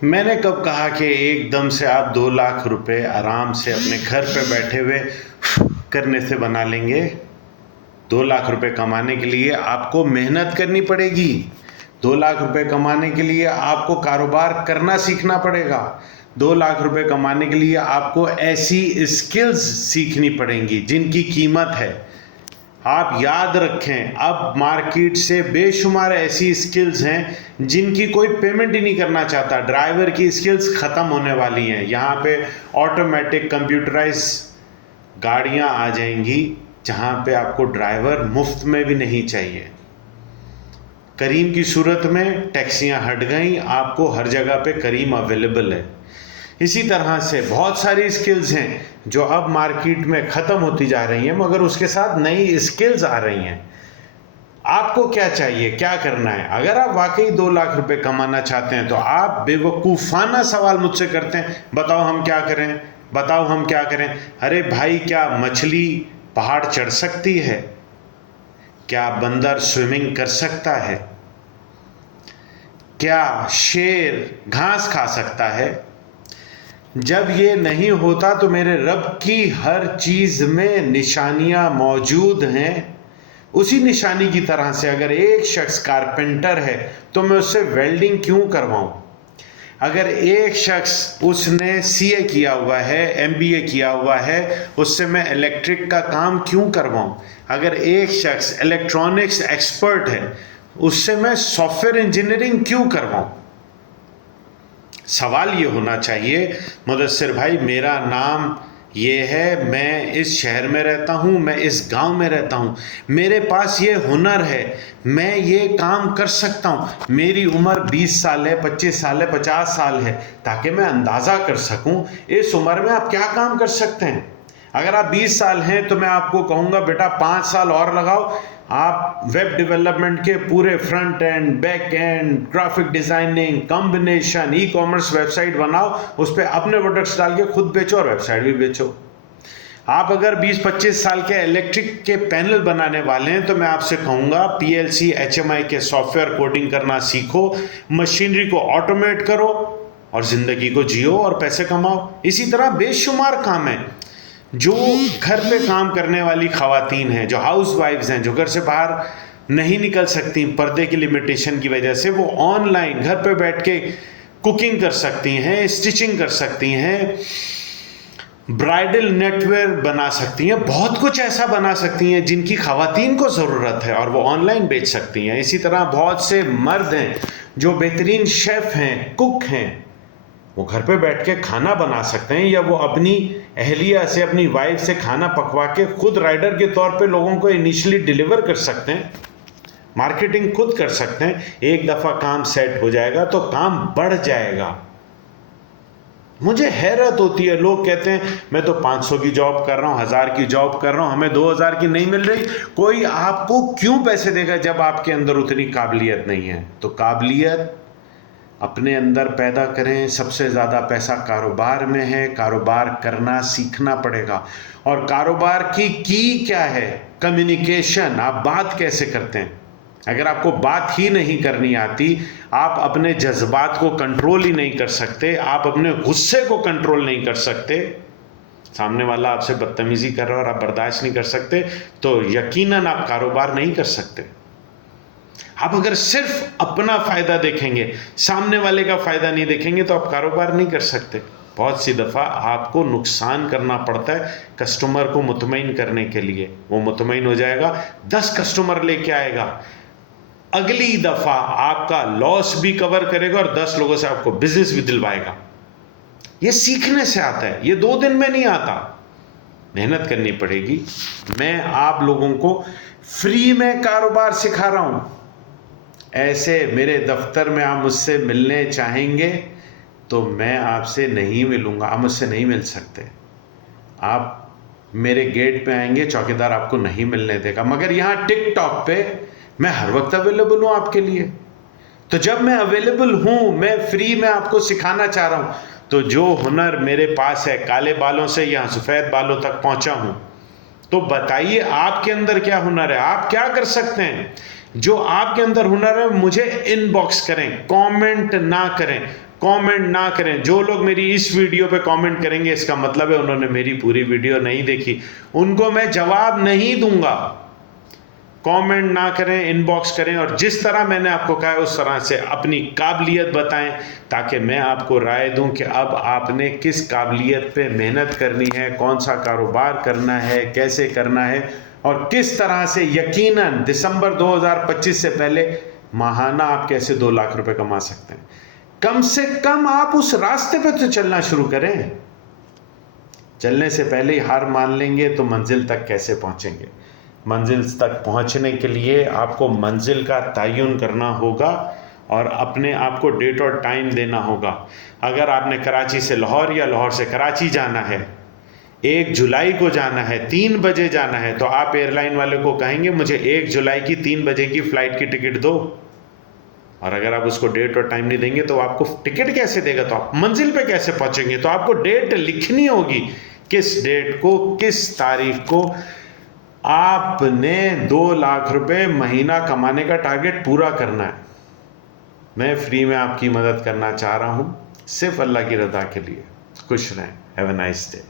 मैंने कब कहा कि एकदम से आप 2 लाख रुपए आराम से अपने घर पे बैठे हुए करने से बना लेंगे? 2 लाख रुपए कमाने के लिए आपको मेहनत करनी पड़ेगी। 2 लाख रुपए कमाने के लिए आपको कारोबार करना सीखना पड़ेगा। 2 लाख रुपए कमाने के लिए आपको ऐसी स्किल्स सीखनी पड़ेंगी जिनकी कीमत है। आप याद रखें, अब मार्केट से बेशुमार ऐसी स्किल्स हैं जिनकी कोई पेमेंट ही नहीं करना चाहता। ड्राइवर की स्किल्स ख़त्म होने वाली हैं। यहाँ पे ऑटोमेटिक कंप्यूटराइज गाड़ियाँ आ जाएंगी जहाँ पे आपको ड्राइवर मुफ्त में भी नहीं चाहिए। करीम की सूरत में टैक्सियाँ हट गई, आपको हर जगह पे करीम अवेलेबल है। इसी तरह से बहुत सारी स्किल्स हैं जो अब मार्केट में ख़त्म होती जा रही हैं, मगर उसके साथ नई स्किल्स आ रही हैं। आपको क्या चाहिए, क्या करना है? अगर आप वाकई 2 लाख रुपए कमाना चाहते हैं तो आप बेवकूफ़ाना सवाल मुझसे करते हैं, बताओ हम क्या करें, बताओ हम क्या करें। अरे भाई, क्या मछली पहाड़ चढ़ सकती है? क्या बंदर स्विमिंग कर सकता है? क्या शेर घास खा सकता है? जब ये नहीं होता तो मेरे रब की हर चीज़ में निशानियां मौजूद हैं। उसी निशानी की तरह से अगर एक शख्स कारपेंटर है तो मैं उससे वेल्डिंग क्यों करवाऊं? अगर एक शख्स उसने सीए किया हुआ है, एमबीए किया हुआ है, उससे मैं इलेक्ट्रिक का काम क्यों करवाऊं? अगर एक शख्स इलेक्ट्रॉनिक्स एक्सपर्ट है, उससे मैं सॉफ्टवेयर इंजीनियरिंग क्यों करवाऊं? सवाल ये होना चाहिए, मुदस्सिर भाई मेरा नाम ये है, मैं इस शहर में रहता हूँ, मैं इस गांव में रहता हूँ, मेरे पास ये हुनर है, मैं ये काम कर सकता हूँ, मेरी उम्र 20 साल है, 25 साल है, 50 साल है, ताकि मैं अंदाज़ा कर सकूँ इस उम्र में आप क्या काम कर सकते हैं। अगर आप 20 साल हैं तो मैं आपको कहूँगा बेटा 5 साल और लगाओ, आप वेब डेवलपमेंट के पूरे front end, back and, graphic designing, combination, e commerce website बनाओ, उस पर अपने प्रोडक्ट्स डाल के खुद बेचो और वेबसाइट भी बेचो। आप अगर 20-25 साल के इलेक्ट्रिक के पैनल बनाने वाले हैं तो मैं आपसे कहूँगा पीएलसी एचएमआई के सॉफ्टवेयर कोडिंग करना सीखो, मशीनरी को ऑटोमेट करो और ज़िंदगी को जियो और पैसे कमाओ। इसी तरह बेशुमार काम है। जो घर पे काम करने वाली खवातीन हैं, जो हाउस वाइफ्स हैं, जो घर से बाहर नहीं निकल सकती पर्दे की लिमिटेशन की वजह से, वो ऑनलाइन घर पे बैठ के कुकिंग कर सकती हैं, स्टिचिंग कर सकती हैं, ब्राइडल नेटवेयर बना सकती हैं, बहुत कुछ ऐसा बना सकती हैं जिनकी खवातीन को ज़रूरत है और वो ऑनलाइन बेच सकती हैं। इसी तरह बहुत से मर्द हैं जो बेहतरीन शेफ़ हैं, कुक हैं, वो घर पे बैठ के खाना बना सकते हैं, या वो अपनी अहलिया से, अपनी वाइफ से खाना पकवा के खुद राइडर के तौर पे लोगों को इनिशियली डिलीवर कर सकते हैं, मार्केटिंग खुद कर सकते हैं। एक दफ़ा काम सेट हो जाएगा तो काम बढ़ जाएगा। मुझे हैरत होती है, लोग कहते हैं मैं तो 500 की जॉब कर रहा हूँ, 1000 की जॉब कर रहा हूँ, हमें 2000 की नहीं मिल रही। कोई आपको क्यों पैसे देगा जब आपके अंदर उतनी काबिलियत नहीं है? तो काबिलियत अपने अंदर पैदा करें। सबसे ज़्यादा पैसा कारोबार में है, कारोबार करना सीखना पड़ेगा। और कारोबार की क्या है? कम्युनिकेशन। आप बात कैसे करते हैं? अगर आपको बात ही नहीं करनी आती, आप अपने जज्बात को कंट्रोल ही नहीं कर सकते, आप अपने गुस्से को कंट्रोल नहीं कर सकते, सामने वाला आपसे बदतमीजी कर रहा है और आप बर्दाश्त नहीं कर सकते, तो यकीनन आप कारोबार नहीं कर सकते। आप अगर सिर्फ अपना फ़ायदा देखेंगे, सामने वाले का फ़ायदा नहीं देखेंगे, तो आप कारोबार नहीं कर सकते। बहुत सी दफ़ा आपको नुकसान करना पड़ता है कस्टमर को मुतमईन करने के लिए। वो मुतमईन हो जाएगा, 10 कस्टमर लेके आएगा, अगली दफ़ा आपका लॉस भी कवर करेगा और 10 लोगों से आपको बिजनेस भी दिलवाएगा। ये सीखने से आता है, ये 2 दिन में नहीं आता, मेहनत करनी पड़ेगी। मैं आप लोगों को फ्री में कारोबार सिखा रहा हूँ। ऐसे मेरे दफ्तर में आप मुझसे मिलने चाहेंगे तो मैं आपसे नहीं मिलूँगा, आप मुझसे नहीं मिल सकते। आप मेरे गेट पे आएंगे, चौकीदार आपको नहीं मिलने देगा। मगर यहाँ टिकटॉक पे मैं हर वक्त अवेलेबल हूँ आपके लिए। तो जब मैं अवेलेबल हूँ, मैं फ्री में आपको सिखाना चाह रहा हूँ, तो जो हुनर मेरे पास है, काले बालों से यहाँ सफ़ेद बालों तक पहुँचा हूँ, तो बताइए आपके अंदर क्या हुनर है, आप क्या कर सकते हैं। जो आपके अंदर हुनर है मुझे इनबॉक्स करें, कमेंट ना करें, कमेंट ना करें। जो लोग मेरी इस वीडियो पे कमेंट करेंगे इसका मतलब है उन्होंने मेरी पूरी वीडियो नहीं देखी, उनको मैं जवाब नहीं दूंगा। कमेंट ना करें, इनबॉक्स करें और जिस तरह मैंने आपको कहा है उस तरह से अपनी काबिलियत बताएं, ताकि मैं आपको राय दूं कि अब आपने किस काबिलियत पे मेहनत करनी है, कौन सा कारोबार करना है, कैसे करना है और किस तरह से यकीनन दिसंबर 2025 से पहले माहाना आप कैसे 2 लाख रुपए कमा सकते हैं। कम से कम आप उस रास्ते पे तो चलना शुरू करें। चलने से पहले ही हार मान लेंगे तो मंजिल तक कैसे पहुंचेंगे। मंजिल तक पहुंचने के लिए आपको मंजिल का तयन करना होगा और अपने आप को डेट और टाइम देना होगा। अगर आपने कराची से लाहौर या लाहौर से कराची जाना है, 1 जुलाई को जाना है, 3 बजे जाना है, तो आप एयरलाइन वाले को कहेंगे मुझे 1 जुलाई की 3 बजे की फ़्लाइट की टिकट दो। और अगर आप उसको डेट और टाइम नहीं देंगे तो आपको टिकट कैसे देगा, तो आप मंजिल पे कैसे पहुंचेंगे। तो आपको डेट लिखनी होगी, किस डेट को, किस तारीख को आपने 2 लाख रुपए महीना कमाने का टारगेट पूरा करना है। मैं फ्री में आपकी मदद करना चाह रहा हूं, सिर्फ अल्लाह की रज़ा के लिए। खुश रहें। Have a nice day.